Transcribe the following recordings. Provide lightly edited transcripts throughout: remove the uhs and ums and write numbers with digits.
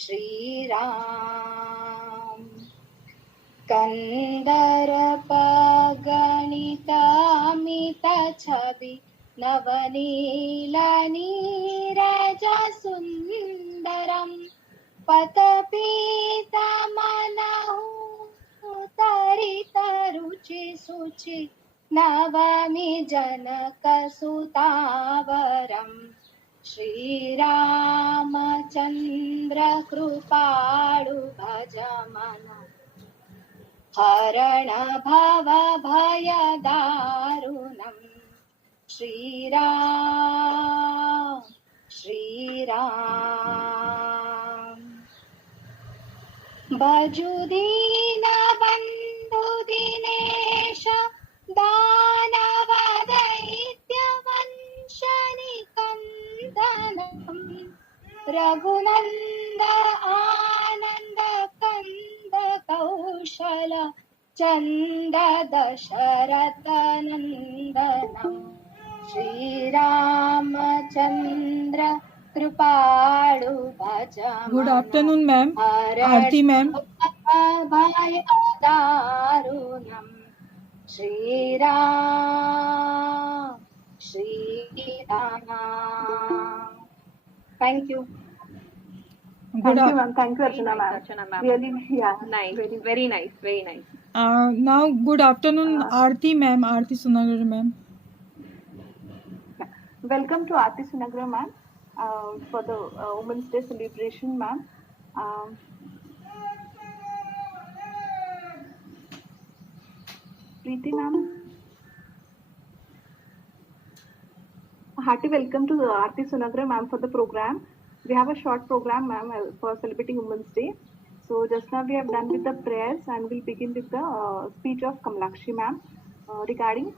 श्रीराम कन्दर्पगणितामितछवि नवनीलनीरजसुन्दरम् पतपीतमनहुतरितरुचिसुचि नवमी जनकसुतावरम् श्रीरामचन्द्र कृपाळु भजमन हरण भव भयदारुणम् श्रीराम श्रीराम भजुदीनबन्धु दिनेश दानवदैत्यवंशनिकन्दनम् रघुनन्द आनन्द कंद कौशल चन्द दशरथ नन्दनम् श्रीरामचन्द्र कृपाळु भजमन good afternoon ma'am, Aarti ma'am. भयदारुणम् Shriram Shriram. Thank you. Good Thank you, ma'am. Thank you, Archana ma'am. Archana ma'am. Really, yeah. Nice. Very, Very nice. Very nice. now good afternoon, Aarti ma'am, Aarti Sunagar ma'am. Welcome to Aarti Sunagra ma'am for the Women's Day celebration, ma'am. Preeti ma'am. Hearty welcome to Aarti Sunagra ma'am for the program. We have a short program, ma'am, for celebrating Women's Day. So just now we have done with the prayers and we'll begin with the speech of Kamalakshi ma'am regarding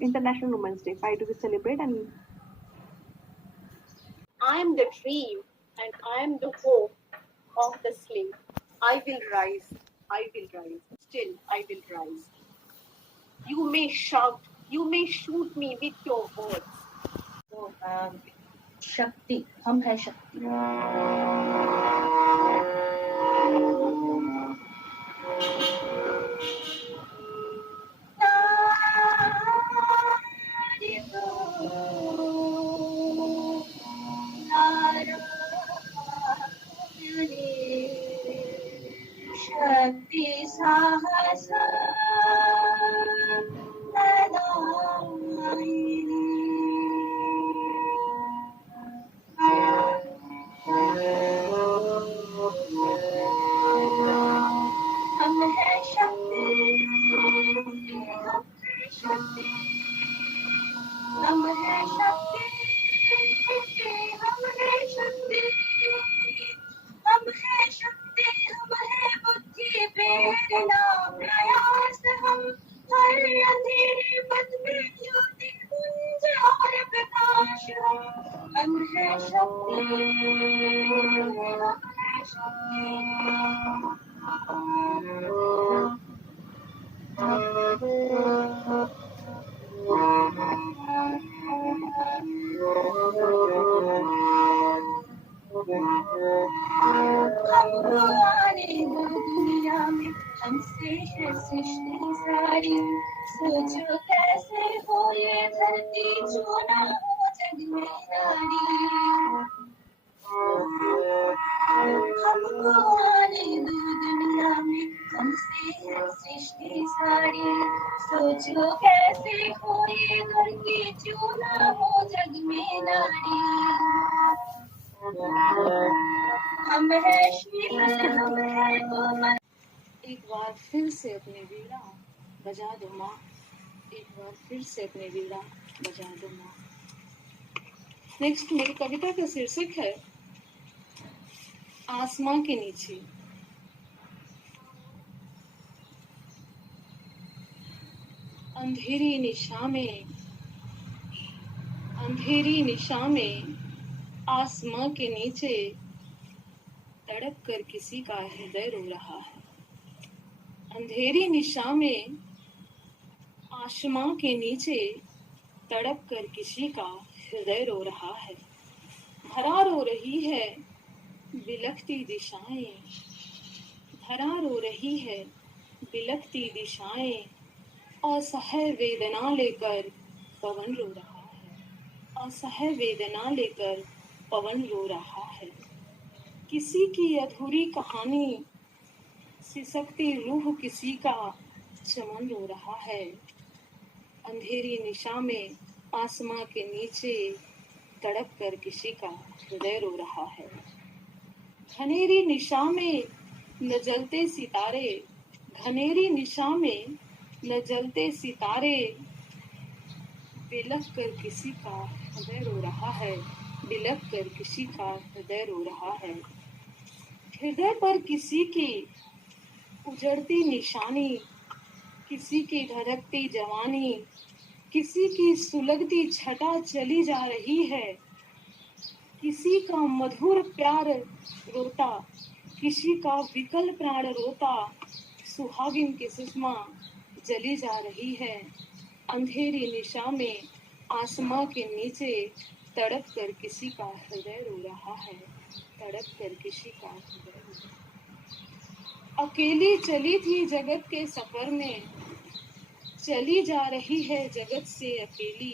International Women's Day. Why do we celebrate? And I am the dream and I am the hope of the slave. I will rise, I will rise, still I will rise. You may shout, you may shoot me with your words. शक्ति, हम है शक्ति। शक्ति साहस हम है शक्ति, हम है शक्ति, हम है शक्ति, हम है शक्ति, हम है बुद्धि प्रेरणा प्रयास, हम हर अंधेरे पथ में ज्योति कुंज और प्रकाश, हम है शक्ति, हम है शक्ति। हमको आने दो दुनिया में, हमसे है सृष्टि सारी, सोचो कैसे हो ये धरती जो ना हो जग में नारी। हमको आने दो दुनिया में, हमसे है सृष्टि सारी, सोचो कैसे हो ये धरती जो ना हो जग में नारी। हम है श्रीमन, हम है कोमल। एक बार फिर से अपनी वीणा बजा दो माँ, एक बार फिर से अपनी वीणा बजा दो माँ। नेक्स्ट मेरी कविता का शीर्षक है आसमां के नीचे। अंधेरी निशा में आसमां के नीचे तड़प कर किसी का हृदय रो रहा है। अंधेरी निशा में आसमां के नीचे तड़प कर किसी का हृदय रो रहा है। धरा रो रही है, बिलखती दिशाएं, धरा रो रही है बिलखती दिशाएं, असह्य वेदना लेकर पवन रो रहा है, असह्य वेदना लेकर पवन रो रहा है। किसी की अधूरी कहानी, सिसकती रूह किसी का चमन रो रहा है। अंधेरी निशा में आसमां के नीचे तड़प कर किसी का हृदय रो रहा है। घनेरी निशा में न जलते सितारे, घनेरी निशा में न जलते सितारे, बिलख कर किसी का हृदय रो रहा है, बिलख कर किसी का हृदय रो रहा है। हृदय पर किसी की उजड़ती निशानी, किसी की धधकती जवानी, किसी की सुलगती छटा चली जा रही है। किसी का मधुर प्यार रोता, किसी का विकल प्राण रोता, सुहागिन की सुषमा जली जा रही है। अंधेरी निशा में आसमां के नीचे तड़प कर किसी का हृदय रो रहा है, तड़प कर किसी का हृदय रो रहा है। अकेली चली थी जगत के सफर में, चली जा रही है जगत से अकेली।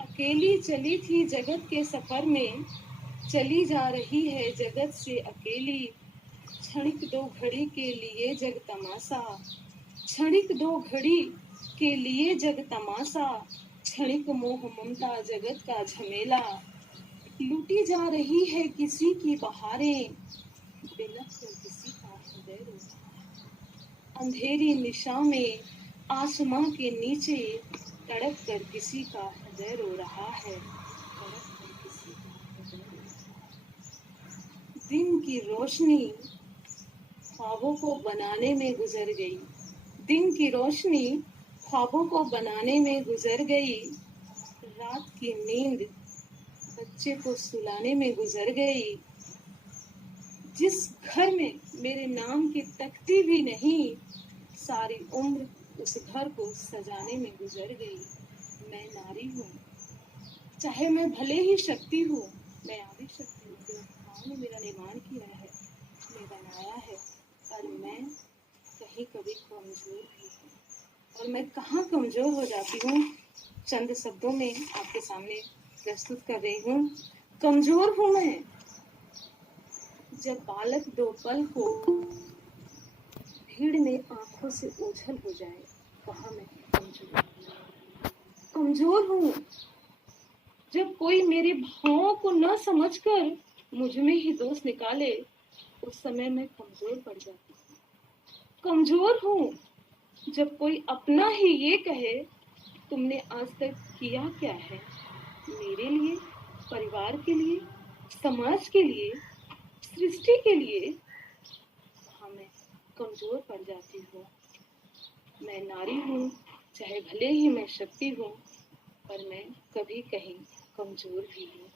अकेली चली थी जगत के सफर में, चली जा रही है जगत से अकेली। क्षणिक दो घड़ी के लिए जग तमाशा, क्षणिक दो घड़ी के लिए जग तमाशा, क्षणिक मोह ममता जगत का झमेला। लूटी जा रही है किसी की बहारें, बिलख कर किसी का हृदय रो रहा है। अंधेरी निशा में आसमां के नीचे तड़प कर किसी का हृदय रो रहा है, तड़प कर किसी का हृदय रो रहा है। दिन की रोशनी ख्वाबों को बनाने में गुजर गई, दिन की रोशनी ख्वाबों को बनाने में गुजर गई। रात की नींद बच्चे को सुलाने में गुजर गई। जिस घर में मेरे नाम की तख्ती भी नहीं, सारी उम्र उस घर को सजाने में गुजर गई। मैं नारी हूँ, चाहे मैं भले ही शक्ति हूँ, मैं आदि शक्ति हूँ। भगवान ने मेरा निर्माण किया है, मैं बनाया है, पर मैं कहीं कभी कमजोर भी हूँ। और मैं कहाँ कमजोर हो जाती हूँ, चंद शब्दों में आपके सामने प्रस्तुत कर रही हूँ। कमजोर हूँ मैं जब बालक दो पल को भीड़ में आंखों से ओझल हो जाए, वहां मैं कमजोर हूँ। कमजोर हूँ जब कोई मेरे भावों को न समझकर मुझ में ही दोष निकाले, उस समय मैं कमजोर पड़ जाती हूँ। कमजोर हूँ जब कोई अपना ही ये कहे, तुमने आज तक किया क्या है मेरे लिए, परिवार के लिए, समाज के लिए, सृष्टि के लिए। वहाँ मैं कमजोर पड़ जाती हूँ। मैं नारी हूँ, चाहे भले ही मैं शक्ति हूँ, पर मैं कभी कहीं कमजोर भी हूँ।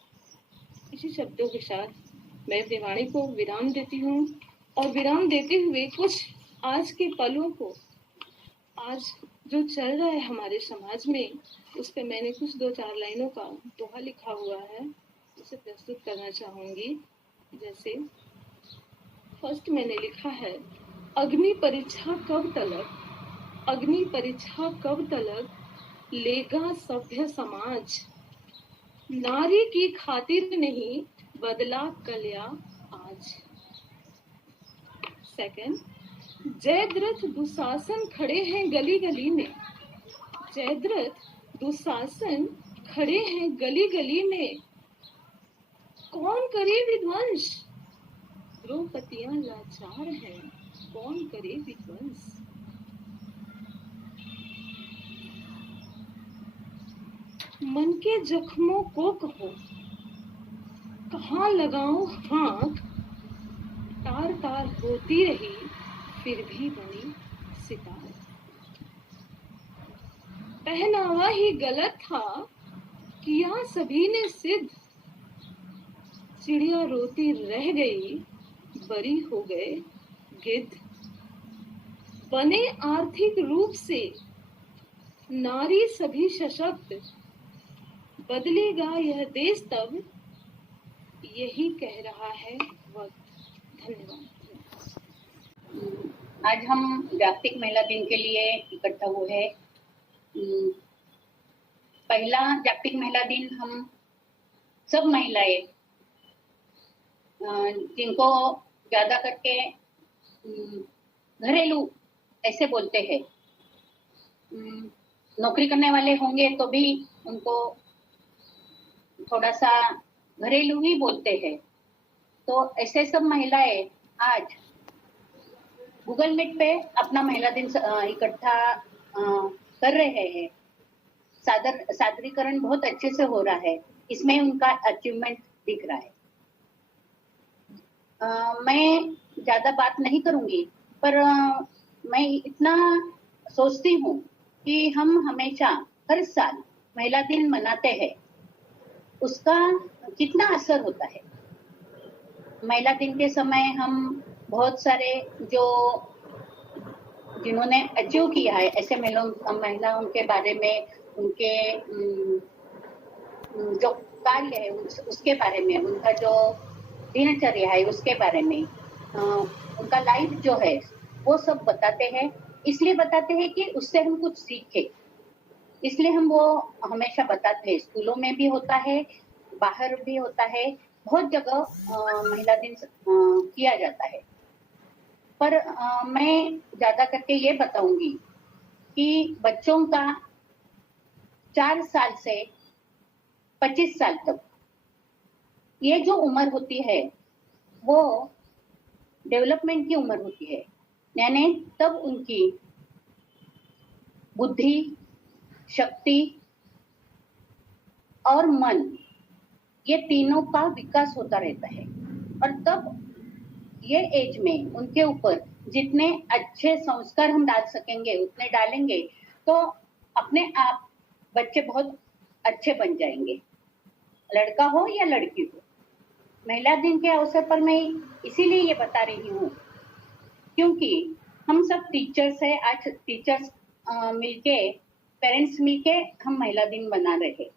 इसी शब्दों के साथ मैं अपनी वाणी को विराम देती हूँ और विराम देते हुए कुछ आज के पलों को, आज जो चल रहा है हमारे समाज में, उस पे मैंने कुछ 2-4 लाइनों का दोहा लिखा हुआ है, उसे प्रस्तुत करना चाहूंगी। जैसे फर्स्ट मैंने लिखा है, अग्नि परीक्षा कब तलक, अग्नि परीक्षा कब तलक लेगा सभ्य समाज, नारी की खातिर नहीं बदला कल्या आज। सेकंड, जयद्रथ दुशासन खड़े हैं गली गली में, जयद्रथ दुशासन खड़े हैं गली गली में, कौन करे विध्वंस, द्रौपदियां लाचार हैं, कौन करे विध्वंस। मन के जख्मों को कहो, कहाँ लगाऊं हाथ, तार तार होती रही फिर भी बनी सितार। पहनावा ही गलत था किया सभी ने सिद्ध, चिड़िया रोती रह गई बरी हो गए गिद्ध। बने आर्थिक रूप से नारी सभी सशक्त, बदलेगा यह देश तब, यही कह रहा है आज हम जागतिक महिला दिन के लिए इकट्ठा हुए हैं। पहला जागतिक महिला दिन हम सब महिलाएं जिनको ज्यादा करके घरेलू ऐसे बोलते हैं, नौकरी करने वाले होंगे तो भी उनको थोड़ा सा घरेलू ही बोलते हैं। तो ऐसे सब महिलाएं आज गूगल मीट पे अपना महिला दिन इकट्ठा कर रहे हैं। सादरीकरण बहुत अच्छे से हो रहा है, इसमें उनका अचीवमेंट दिख रहा है। मैं ज्यादा बात नहीं करूंगी, पर मैं इतना सोचती हूँ कि हम हमेशा हर साल महिला दिन मनाते हैं, उसका कितना असर होता है। महिला दिन के समय हम बहुत सारे जिन्होंने अचीव किया है ऐसे महिलाओं के बारे में, उनके जो कार्य है उसके बारे में, उनका जो दिनचर्या है उसके बारे में, उनका लाइफ जो है वो सब बताते हैं। इसलिए बताते हैं कि उससे हम कुछ सीखें, इसलिए हम वो हमेशा बताते हैं। स्कूलों में भी होता है, बाहर भी होता है, बहुत जगह महिला दिन किया जाता है। पर मैं ज्यादा करके ये बताऊंगी कि बच्चों का 4 साल से 25 साल तक ये जो उम्र होती है वो डेवलपमेंट की उम्र होती है, यानी तब उनकी बुद्धि, शक्ति और मन, ये तीनों का विकास होता रहता है। और तब ये एज में उनके ऊपर जितने अच्छे संस्कार हम डाल सकेंगे उतने डालेंगे तो अपने आप बच्चे बहुत अच्छे बन जाएंगे, लड़का हो या लड़की हो। महिला दिन के अवसर पर मैं इसीलिए ये बता रही हूँ क्योंकि हम सब टीचर्स हैं। आज टीचर्स मिलके, पेरेंट्स मिलके हम महिला दिन मना रहे।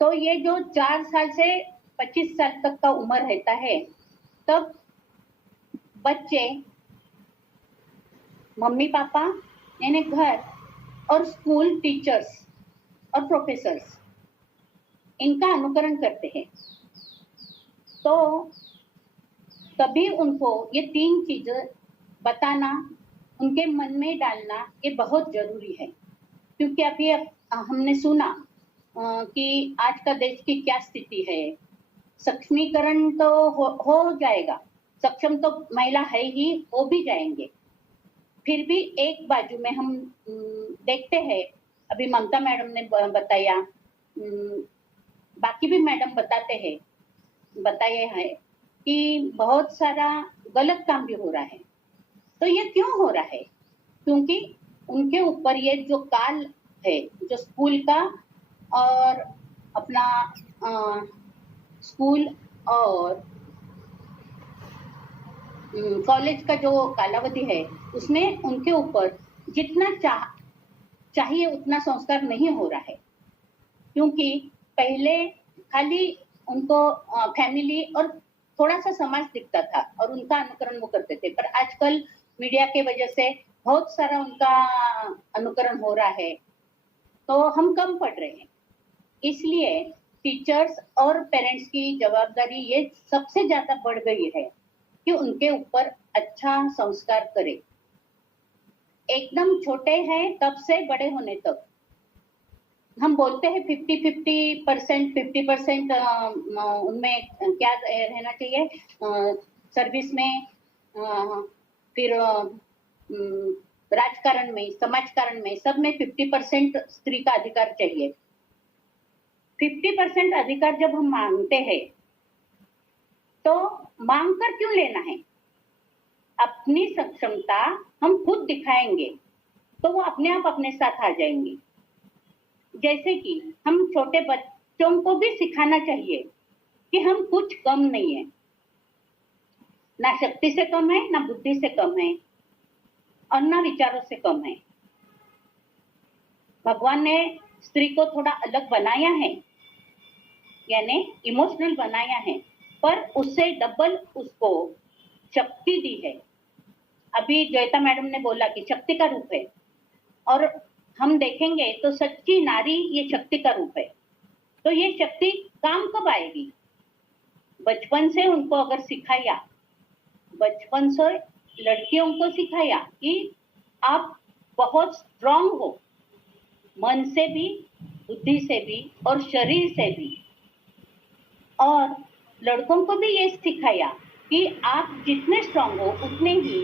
तो ये जो 4 साल से 25 साल तक का उम्र रहता है, तब बच्चे मम्मी पापा यानी घर और स्कूल टीचर्स और प्रोफेसर्स इनका अनुकरण करते हैं। तो तभी उनको ये 3 चीजें बताना, उनके मन में डालना ये बहुत जरूरी है। क्योंकि अभी हमने सुना कि आज का देश की क्या स्थिति है। सक्षमीकरण तो हो जाएगा, सक्षम तो महिला है ही, हो भी जाएंगे। फिर भी एक बाजू में हम देखते हैं, अभी ममता मैडम ने बताया, बाकी भी मैडम बताए हैं कि बहुत सारा गलत काम भी हो रहा है। तो ये क्यों हो रहा है? क्योंकि उनके ऊपर ये जो काल है, जो स्कूल का और अपना स्कूल और कॉलेज का जो कालावधि है उसमें उनके ऊपर जितना चाहिए उतना संस्कार नहीं हो रहा है। क्योंकि पहले खाली उनको फैमिली और थोड़ा सा समाज दिखता था और उनका अनुकरण वो करते थे, पर आजकल मीडिया के वजह से बहुत सारा उनका अनुकरण हो रहा है, तो हम कम पढ़ रहे हैं। इसलिए टीचर्स और पेरेंट्स की जवाबदारी ये सबसे ज्यादा बढ़ गई है कि उनके ऊपर अच्छा संस्कार करे। एकदम छोटे हैं तब से बड़े होने तक हम बोलते हैं 50% उनमें क्या रहना चाहिए, सर्विस में, फिर राजकारण में, समाजकारण में, सब में 50% स्त्री का अधिकार चाहिए। 50% अधिकार जब हम मांगते हैं तो मांग कर क्यों लेना है? अपनी सक्षमता हम खुद दिखाएंगे तो वो अपने आप अपने साथ आ जाएंगे। जैसे कि हम छोटे बच्चों को भी सिखाना चाहिए कि हम कुछ कम नहीं है, ना शक्ति से कम है, ना बुद्धि से कम है और ना विचारों से कम है। भगवान ने स्त्री को थोड़ा अलग बनाया है, यानी इमोशनल बनाया है, पर उससे डबल उसको शक्ति दी है। अभी जयता मैडम ने बोला कि शक्ति का रूप है, और हम देखेंगे तो सच्ची नारी ये शक्ति का रूप है। तो ये शक्ति काम कब आएगी? बचपन से उनको अगर सिखाया, बचपन से लड़कियों को सिखाया कि आप बहुत स्ट्रांग हो, मन से भी, बुद्धि से भी और शरीर से भी, और लड़कों को भी ये सिखाया कि आप जितने स्ट्रांग हो उतने ही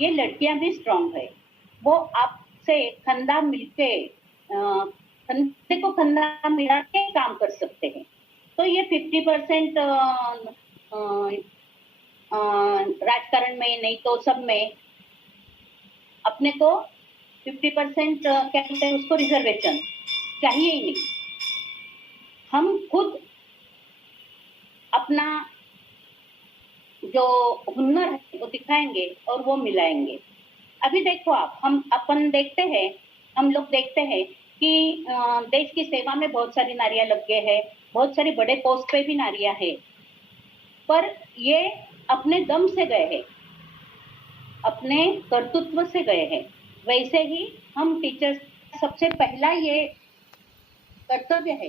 ये लड़कियां भी स्ट्रांग है। वो आपसे कंधा मिलके, कंधे को कंधा मिला के काम कर सकते हैं। तो ये 50% राजकारण में, नहीं तो सब में अपने को 50% क्या कहते हैं उसको, रिजर्वेशन चाहिए ही नहीं। हम खुद अपना जो हुनर है वो दिखाएंगे और वो मिलाएंगे। अभी देखो आप, अपन देखते हैं, हम लोग देखते हैं कि देश की सेवा में बहुत सारी नारियां लग गए हैं, बहुत सारी बड़े पोस्ट पे भी नारियां हैं, पर ये अपने दम से गए हैं, अपने कर्तृत्व से गए हैं। वैसे ही हम टीचर्स सबसे पहला ये कर्तव्य है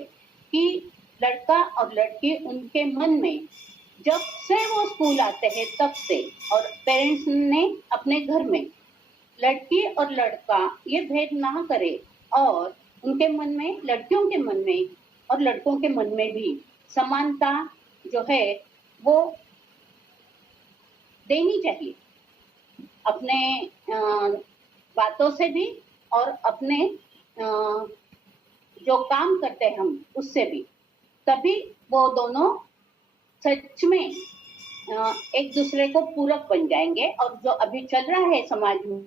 कि लड़का और लड़की उनके मन में जब से वो स्कूल आते हैं तब से, और पेरेंट्स ने अपने घर में लड़की और लड़का ये भेद ना करे, और उनके मन में, लड़कियों के मन में और लड़कों के मन में भी समानता जो है वो देनी चाहिए, अपने बातों से भी और अपने जो काम करते हैं हम उससे भी। तभी वो दोनों सच में एक दूसरे को पूरक बन जाएंगे। और जो अभी चल रहा है समाज में